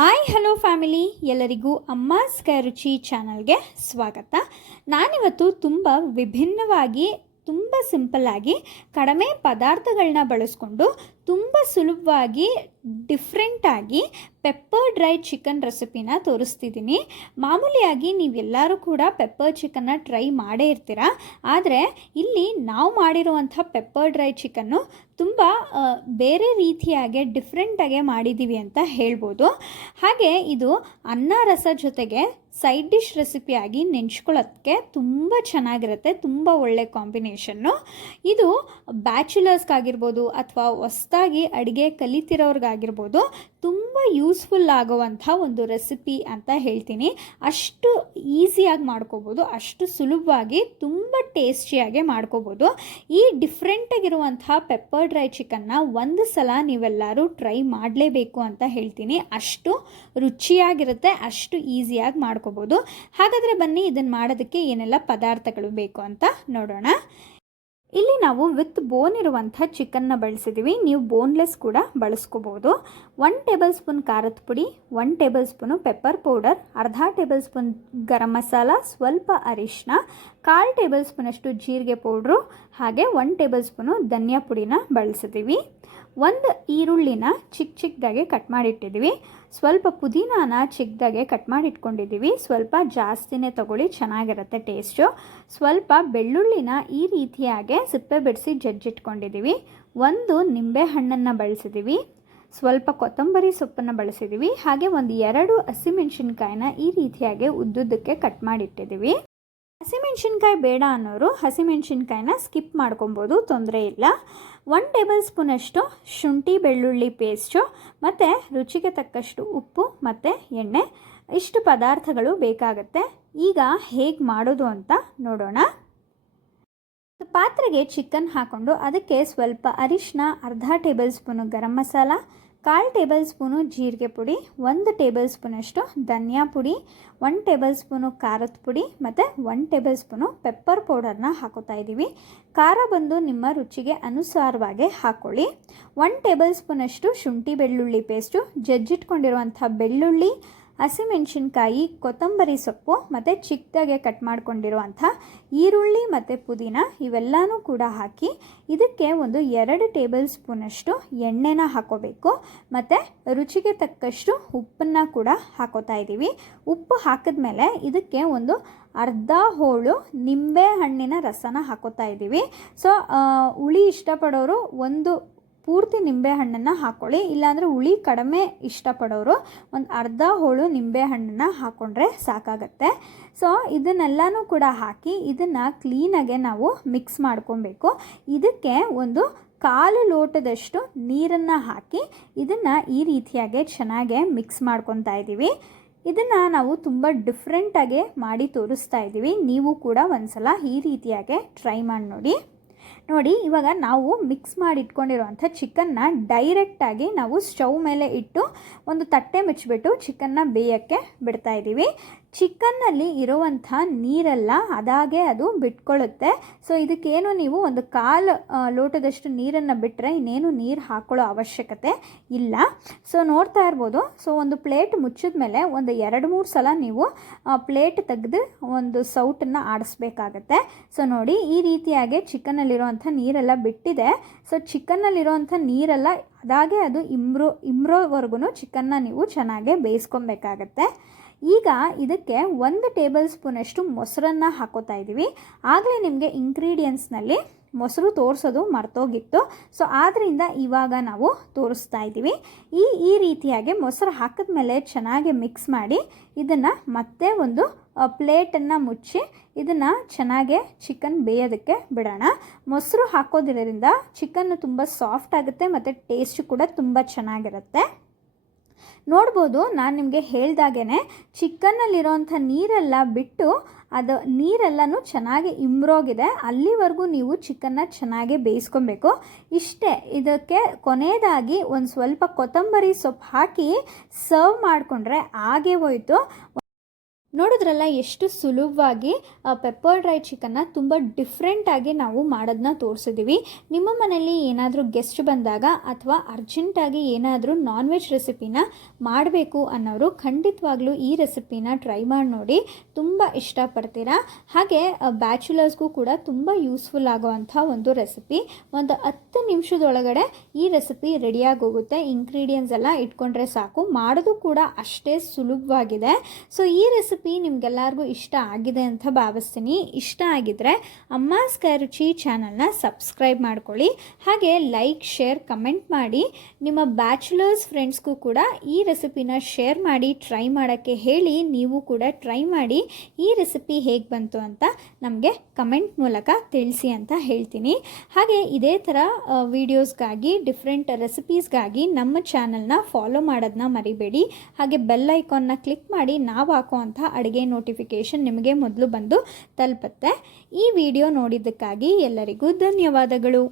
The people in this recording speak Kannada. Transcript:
ಹಾಯ್ ಹಲೋ ಫ್ಯಾಮಿಲಿ, ಎಲ್ಲರಿಗೂ ಅಮ್ಮಾಸ್ ಕೈ ರುಚಿ ಚಾನಲ್ಗೆ ಸ್ವಾಗತ. ನಾನಿವತ್ತು ತುಂಬ ವಿಭಿನ್ನವಾಗಿ, ತುಂಬ ಸಿಂಪಲ್ಲಾಗಿ, ಕಡಿಮೆ ಪದಾರ್ಥಗಳನ್ನ ಬಳಸ್ಕೊಂಡು ತುಂಬ ಸುಲಭವಾಗಿ ಡಿಫ್ರೆಂಟಾಗಿ ಪೆಪ್ಪರ್ ಡ್ರೈ ಚಿಕನ್ ರೆಸಿಪಿನ ತೋರಿಸ್ತಿದ್ದೀನಿ. ಮಾಮೂಲಿಯಾಗಿ ನೀವೆಲ್ಲರೂ ಕೂಡ ಪೆಪ್ಪರ್ ಚಿಕನ್ನ ಟ್ರೈ ಮಾಡೇ ಇರ್ತೀರ. ಆದರೆ ಇಲ್ಲಿ ನಾವು ಮಾಡಿರುವಂಥ ಪೆಪ್ಪರ್ ಡ್ರೈ ಚಿಕನ್ನು ತುಂಬ ಬೇರೆ ರೀತಿಯಾಗಿ ಡಿಫ್ರೆಂಟಾಗೆ ಮಾಡಿದ್ದೀವಿ ಅಂತ ಹೇಳ್ಬೋದು. ಹಾಗೆ ಇದು ಅನ್ನ ರಸ ಜೊತೆಗೆ ಸೈಡ್ ಡಿಶ್ ರೆಸಿಪಿಯಾಗಿ ನೆಂಚ್ಕೊಳ್ಳೋಕ್ಕೆ ತುಂಬ ಚೆನ್ನಾಗಿರುತ್ತೆ. ತುಂಬ ಒಳ್ಳೆ ಕಾಂಬಿನೇಷನ್ನು. ಇದು ಬ್ಯಾಚುಲರ್ಸ್ಗಾಗಿರ್ಬೋದು ಅಥವಾ ಹೊಸ್ದಾಗಿ ಅಡುಗೆ ಕಲಿತಿರೋರ್ಗಾಗಿರ್ಬೋದು ತುಂಬ ಯೂಸ್ಫುಲ್ ಆಗುವಂಥ ಒಂದು ರೆಸಿಪಿ ಅಂತ ಹೇಳ್ತೀನಿ. ಅಷ್ಟು ಈಸಿಯಾಗಿ ಮಾಡ್ಕೋಬೋದು, ಅಷ್ಟು ಸುಲಭವಾಗಿ ತುಂಬ ಟೇಸ್ಟಿಯಾಗಿ ಮಾಡ್ಕೋಬೋದು. ಈ ಡಿಫ್ರೆಂಟಾಗಿರುವಂಥ ಪೆಪ್ಪರ್ ಡ್ರೈ ಚಿಕನ್ನ ಒಂದು ಸಲ ನೀವೆಲ್ಲರೂ ಟ್ರೈ ಮಾಡಲೇಬೇಕು ಅಂತ ಹೇಳ್ತೀನಿ. ಅಷ್ಟು ರುಚಿಯಾಗಿರುತ್ತೆ, ಅಷ್ಟು ಈಸಿಯಾಗಿ ಮಾಡ್ಕೋಬೋದು. ಹಾಗಾದರೆ ಬನ್ನಿ ಇದನ್ನು ಮಾಡೋದಕ್ಕೆ ಏನೆಲ್ಲ ಪದಾರ್ಥಗಳು ಬೇಕು ಅಂತ ನೋಡೋಣ. ಇಲ್ಲಿ ನಾವು ವಿತ್ ಬೋನ್ ಇರುವಂಥ ಚಿಕನ್ನ ಬಳಸಿದ್ದೀವಿ. ನೀವು ಬೋನ್ಲೆಸ್ ಕೂಡ ಬಳಸ್ಕೋಬೋದು. 1 ಟೇಬಲ್ ಸ್ಪೂನ್ ಖಾರದ ಪುಡಿ, 1 ಟೇಬಲ್ ಸ್ಪೂನು ಪೆಪ್ಪರ್ ಪೌಡರ್, ಅರ್ಧ ಟೇಬಲ್ ಸ್ಪೂನ್ ಗರಂ ಮಸಾಲ, ಸ್ವಲ್ಪ ಅರಿಶಿನ, 1/4 ಟೇಬಲ್ ಸ್ಪೂನಷ್ಟು ಜೀರಿಗೆ ಪೌಡ್ರು, ಹಾಗೆ 1 ಟೇಬಲ್ ಸ್ಪೂನು ಧನಿಯಾ ಪುಡಿನ ಬಳಸಿದ್ದೀವಿ. 1 ಈರುಳ್ಳಿನ ಚಿಕ್ಕದಾಗೆ ಕಟ್ ಮಾಡಿಟ್ಟಿದ್ದೀವಿ. ಸ್ವಲ್ಪ ಪುದೀನಾನ ಚಿಕ್ಕದಾಗೆ ಕಟ್ ಮಾಡಿಟ್ಕೊಂಡಿದ್ದೀವಿ. ಸ್ವಲ್ಪ ಜಾಸ್ತಿನೇ ತಗೊಳ್ಳಿ, ಚೆನ್ನಾಗಿರುತ್ತೆ ಟೇಸ್ಟು. ಸ್ವಲ್ಪ ಬೆಳ್ಳುಳ್ಳಿನ ಈ ರೀತಿಯಾಗಿ ಸಿಪ್ಪೆ ಬಿಡಿಸಿ ಜಜ್ಜಿಟ್ಕೊಂಡಿದ್ದೀವಿ. 1 ನಿಂಬೆ ಹಣ್ಣನ್ನು ಬಳಸಿದ್ದೀವಿ. ಸ್ವಲ್ಪ ಕೊತ್ತಂಬರಿ ಸೊಪ್ಪನ್ನು ಬಳಸಿದ್ದೀವಿ. ಹಾಗೆ 2 ಹಸಿಮೆಣಸಿನ್ಕಾಯಿನ ಈ ರೀತಿಯಾಗಿ ಉದ್ದುದ್ದಕ್ಕೆ ಕಟ್ ಮಾಡಿಟ್ಟಿದ್ದೀವಿ. ಹಸಿಮೆಣಸಿನ್ಕಾಯಿ ಬೇಡ ಅನ್ನೋರು ಹಸಿಮೆಣಸಿನ್ಕಾಯಿನ ಸ್ಕಿಪ್ ಮಾಡ್ಕೊಬೋದು, ತೊಂದರೆ ಇಲ್ಲ. 1 ಟೇಬಲ್ ಸ್ಪೂನಷ್ಟು ಶುಂಠಿ ಬೆಳ್ಳುಳ್ಳಿ ಪೇಸ್ಟು ಮತ್ತು ರುಚಿಗೆ ತಕ್ಕಷ್ಟು ಉಪ್ಪು ಮತ್ತು ಎಣ್ಣೆ, ಇಷ್ಟು ಪದಾರ್ಥಗಳು ಬೇಕಾಗುತ್ತೆ. ಈಗ ಹೇಗೆ ಮಾಡೋದು ಅಂತ ನೋಡೋಣ. ಪಾತ್ರೆಗೆ ಚಿಕನ್ ಹಾಕ್ಕೊಂಡು ಅದಕ್ಕೆ ಸ್ವಲ್ಪ ಅರಿಶಿನ, ಅರ್ಧ table spoon garam masala, 1/4 table spoon ಜೀರಿಗೆ ಪುಡಿ, 1 ಟೇಬಲ್ ಸ್ಪೂನಷ್ಟು ಧನಿಯಾ ಪುಡಿ, 1 ಟೇಬಲ್ ಸ್ಪೂನು ಖಾರದ ಪುಡಿ ಮತ್ತು 1 ಟೇಬಲ್ ಸ್ಪೂನು ಪೆಪ್ಪರ್ ಪೌಡರ್ನ ಹಾಕೋತಾ ಇದ್ದೀವಿ. ಖಾರ ಬಂದು ನಿಮ್ಮ ರುಚಿಗೆ ಅನುಸಾರವಾಗಿ ಹಾಕ್ಕೊಳ್ಳಿ. 1 ಟೇಬಲ್ ಸ್ಪೂನಷ್ಟು ಶುಂಠಿ ಬೆಳ್ಳುಳ್ಳಿ ಪೇಸ್ಟು, ಜಜ್ಜಿಟ್ಕೊಂಡಿರುವಂಥ ಬೆಳ್ಳುಳ್ಳಿ, ಹಸಿಮೆಣಸಿನ್ಕಾಯಿ, ಕೊತ್ತಂಬರಿ ಸೊಪ್ಪು ಮತ್ತು ಚಿಕ್ಕದಾಗೆ ಕಟ್ ಮಾಡ್ಕೊಂಡಿರುವಂಥ ಈರುಳ್ಳಿ ಮತ್ತು ಪುದೀನ ಇವೆಲ್ಲನೂ ಕೂಡ ಹಾಕಿ ಇದಕ್ಕೆ 2 ಟೇಬಲ್ ಸ್ಪೂನಷ್ಟು ಎಣ್ಣೆನ ಹಾಕೋಬೇಕು. ಮತ್ತು ರುಚಿಗೆ ತಕ್ಕಷ್ಟು ಉಪ್ಪನ್ನು ಕೂಡ ಹಾಕೋತಾ ಇದ್ದೀವಿ. ಉಪ್ಪು ಹಾಕಿದ್ಮೇಲೆ ಇದಕ್ಕೆ ಅರ್ಧ ಹೋಳು ನಿಂಬೆ ಹಣ್ಣಿನ ರಸನ ಹಾಕೋತಾ ಇದ್ದೀವಿ. ಸೊ ಹುಳಿ ಇಷ್ಟಪಡೋರು ಪೂರ್ತಿ ನಿಂಬೆ ಹಣ್ಣನ್ನು ಹಾಕ್ಕೊಳ್ಳಿ. ಇಲ್ಲಾಂದರೆ ಹುಳಿ ಕಡಿಮೆ ಇಷ್ಟಪಡೋರು ಅರ್ಧ ಹೋಳು ನಿಂಬೆ ಹಣ್ಣನ್ನು ಹಾಕ್ಕೊಂಡ್ರೆ ಸಾಕಾಗತ್ತೆ. ಸೊ ಇದನ್ನೆಲ್ಲನೂ ಕೂಡ ಹಾಕಿ ಇದನ್ನು ಕ್ಲೀನಾಗೆ ನಾವು ಮಿಕ್ಸ್ ಮಾಡ್ಕೊಬೇಕು. ಇದಕ್ಕೆ 1/4 ಲೋಟದಷ್ಟು ನೀರನ್ನು ಹಾಕಿ ಇದನ್ನು ಈ ರೀತಿಯಾಗಿ ಚೆನ್ನಾಗೆ ಮಿಕ್ಸ್ ಮಾಡ್ಕೊತಾ ಇದ್ದೀವಿ. ಇದನ್ನು ನಾವು ತುಂಬ ಡಿಫ್ರೆಂಟಾಗಿ ಮಾಡಿ ತೋರಿಸ್ತಾ ಇದ್ದೀವಿ. ನೀವು ಕೂಡ ಒಂದ್ಸಲ ಈ ರೀತಿಯಾಗಿ ಟ್ರೈ ಮಾಡಿ ನೋಡಿ. ಇವಾಗ ನಾವು ಮಿಕ್ಸ್ ಮಾಡಿ ಇಟ್ಕೊಂಡಿರುವಂಥ ಚಿಕನ್ನ ಡೈರೆಕ್ಟಾಗಿ ನಾವು ಸ್ಟವ್ ಮೇಲೆ ಇಟ್ಟು ಒಂದು ತಟ್ಟೆ ಮುಚ್ಚಿಬಿಟ್ಟು ಚಿಕನ್ನ ಬೇಯೋಕ್ಕೆ ಬಿಡ್ತಾ ಇದ್ದೀವಿ. ಚಿಕನ್ನಲ್ಲಿ ಇರುವಂಥ ನೀರೆಲ್ಲ ಅದಾಗೆ ಅದು ಬಿಟ್ಕೊಳ್ಳುತ್ತೆ. ಸೊ ಇದಕ್ಕೇನು ನೀವು 1/4 ಲೋಟದಷ್ಟು ನೀರನ್ನು ಬಿಟ್ಟರೆ ಇನ್ನೇನು ನೀರು ಹಾಕ್ಕೊಳ್ಳೋ ಅವಶ್ಯಕತೆ ಇಲ್ಲ. ಸೊ ನೋಡ್ತಾ ಇರ್ಬೋದು. ಸೊ ಒಂದು ಪ್ಲೇಟ್ ಮುಚ್ಚಿದ ಮೇಲೆ 2-3 ಸಲ ನೀವು ಪ್ಲೇಟ್ ತೆಗೆದು ಒಂದು ಸೌಟನ್ನು ಆಡಿಸ್ಬೇಕಾಗತ್ತೆ. ಸೊ ನೋಡಿ, ಈ ರೀತಿಯಾಗಿ ಚಿಕನ್ನಲ್ಲಿರುವಂಥ ನೀರೆಲ್ಲ ಬಿಟ್ಟಿದೆ. ಸೊ ಚಿಕನ್ನಲ್ಲಿರುವಂಥ ನೀರೆಲ್ಲ ಅದಾಗೆ ಅದು ಇಮ್ರೋವರೆಗೂ ಚಿಕನ್ನ ನೀವು ಚೆನ್ನಾಗಿ ಬೇಯಿಸ್ಕೊಬೇಕಾಗತ್ತೆ. ಈಗ ಇದಕ್ಕೆ 1 ಟೇಬಲ್ ಸ್ಪೂನಷ್ಟು ಮೊಸರನ್ನು ಹಾಕೋತಾ ಇದ್ದೀವಿ. ಆಗಲೇ ನಿಮಗೆ ಇಂಗ್ರೀಡಿಯೆಂಟ್ಸ್ನಲ್ಲಿ ಮೊಸರು ತೋರಿಸೋದು ಮರ್ತೋಗಿತ್ತು. ಸೊ ಆದ್ದರಿಂದ ಇವಾಗ ನಾವು ತೋರಿಸ್ತಾ ಇದ್ದೀವಿ. ಈ ರೀತಿಯಾಗಿ ಮೊಸರು ಹಾಕಿದ್ಮೇಲೆ ಚೆನ್ನಾಗಿ ಮಿಕ್ಸ್ ಮಾಡಿ ಇದನ್ನು ಮತ್ತೆ ಒಂದು ಪ್ಲೇಟನ್ನು ಮುಚ್ಚಿ ಇದನ್ನು ಚೆನ್ನಾಗೆ ಚಿಕನ್ ಬೇಯೋದಕ್ಕೆ ಬಿಡೋಣ. ಮೊಸರು ಹಾಕೋದಿರೋದ್ರಿಂದ ಚಿಕನ್ನು ತುಂಬ ಸಾಫ್ಟ್ ಆಗುತ್ತೆ ಮತ್ತು ಟೇಸ್ಟ್ ಕೂಡ ತುಂಬ ಚೆನ್ನಾಗಿರುತ್ತೆ. ನೋಡ್ಬೋದು, ನಾನು ನಿಮಗೆ ಹೇಳ್ದಾಗೇ ಚಿಕನ್ನಲ್ಲಿರೋಂಥ ನೀರೆಲ್ಲ ಬಿಟ್ಟು ಅದು ನೀರೆಲ್ಲನೂ ಚೆನ್ನಾಗಿ ಇಮ್ರೋಗಿದೆ. ಅಲ್ಲಿವರೆಗೂ ನೀವು ಚಿಕನ್ನ ಚೆನ್ನಾಗಿ ಬೇಯಿಸ್ಕೊಬೇಕು. ಇಷ್ಟೇ. ಇದಕ್ಕೆ ಕೊನೆಯದಾಗಿ ಸ್ವಲ್ಪ ಕೊತ್ತಂಬರಿ ಸೊಪ್ಪು ಹಾಕಿ ಸರ್ವ್ ಮಾಡಿಕೊಂಡ್ರೆ ಆಗೇ ಹೋಯಿತು. ನೋಡಿದ್ರಲ್ಲ ಎಷ್ಟು ಸುಲಭವಾಗಿ ಪೆಪ್ಪರ್ ಡ್ರೈ ಚಿಕನ್ನ ತುಂಬ ಡಿಫ್ರೆಂಟಾಗಿ ನಾವು ಮಾಡೋದನ್ನ ತೋರಿಸಿದ್ದೀವಿ. ನಿಮ್ಮ ಮನೆಯಲ್ಲಿ ಏನಾದರೂ ಗೆಸ್ಟ್ ಬಂದಾಗ ಅಥವಾ ಅರ್ಜೆಂಟಾಗಿ ಏನಾದರೂ ನಾನ್ ವೆಜ್ ರೆಸಿಪಿನ ಮಾಡಬೇಕು ಅನ್ನೋರು ಖಂಡಿತವಾಗ್ಲೂ ಈ ರೆಸಿಪಿನ ಟ್ರೈ ಮಾಡಿ ನೋಡಿ, ತುಂಬ ಇಷ್ಟಪಡ್ತೀರಾ. ಹಾಗೆ ಬ್ಯಾಚುಲರ್ಸ್ಗೂ ಕೂಡ ತುಂಬ ಯೂಸ್ಫುಲ್ ಆಗೋವಂಥ ಒಂದು ರೆಸಿಪಿ. ಒಂದು 10 ನಿಮಿಷದೊಳಗಡೆ ಈ ರೆಸಿಪಿ ರೆಡಿಯಾಗಿ ಹೋಗುತ್ತೆ. ಇಂಗ್ರೀಡಿಯೆಂಟ್ಸ್ ಎಲ್ಲ ಇಟ್ಕೊಂಡ್ರೆ ಸಾಕು, ಮಾಡೋದು ಕೂಡ ಅಷ್ಟೇ ಸುಲಭವಾಗಿದೆ. ಸೊ ಈ ರೆಸಿಪಿ ನಿಮಗೆಲ್ಲರಿಗೂ ಇಷ್ಟ ಆಗಿದೆ ಅಂತ ಭಾವಿಸ್ತೀನಿ. ಇಷ್ಟ ಆಗಿದ್ರೆ ಅಮ್ಮಾಸ್ ಕೈರುಚಿ ಚಾನಲ್ನ ಸಬ್ಸ್ಕ್ರೈಬ್ ಮಾಡ್ಕೊಳ್ಳಿ. ಹಾಗೆ ಲೈಕ್, ಶೇರ್, ಕಮೆಂಟ್ ಮಾಡಿ. ನಿಮ್ಮ ಬ್ಯಾಚುಲರ್ಸ್ ಫ್ರೆಂಡ್ಸ್ಗೂ ಕೂಡ ಈ ರೆಸಿಪಿನ ಶೇರ್ ಮಾಡಿ ಟ್ರೈ ಮಾಡೋಕ್ಕೆ ಹೇಳಿ. ನೀವು ಕೂಡ ಟ್ರೈ ಮಾಡಿ ಈ ರೆಸಿಪಿ ಹೇಗೆ ಬಂತು ಅಂತ ನಮಗೆ ಕಮೆಂಟ್ ಮೂಲಕ ತಿಳಿಸಿ ಅಂತ ಹೇಳ್ತೀನಿ. ಹಾಗೆ ಇದೇ ಥರ ವೀಡಿಯೋಸ್ಗಾಗಿ, ಡಿಫ್ರೆಂಟ್ ರೆಸಿಪೀಸ್ಗಾಗಿ ನಮ್ಮ ಚಾನಲ್ನ ಫಾಲೋ ಮಾಡೋದನ್ನ ಮರಿಬೇಡಿ. ಹಾಗೆ ಬೆಲ್ ಐಕಾನ್ನ ಕ್ಲಿಕ್ ಮಾಡಿ ನಾವು ಹಾಕೋ ಅಂಥ ಅಡುಗೆ ನೋಟಿಫಿಕೇಷನ್ ನಿಮಗೆ ಮೊದಲು ಬಂದು ತಲುಪುತ್ತೆ. ಈ ವಿಡಿಯೋ ನೋಡಿದ್ದಕ್ಕಾಗಿ ಎಲ್ಲರಿಗೂ ಧನ್ಯವಾದಗಳು.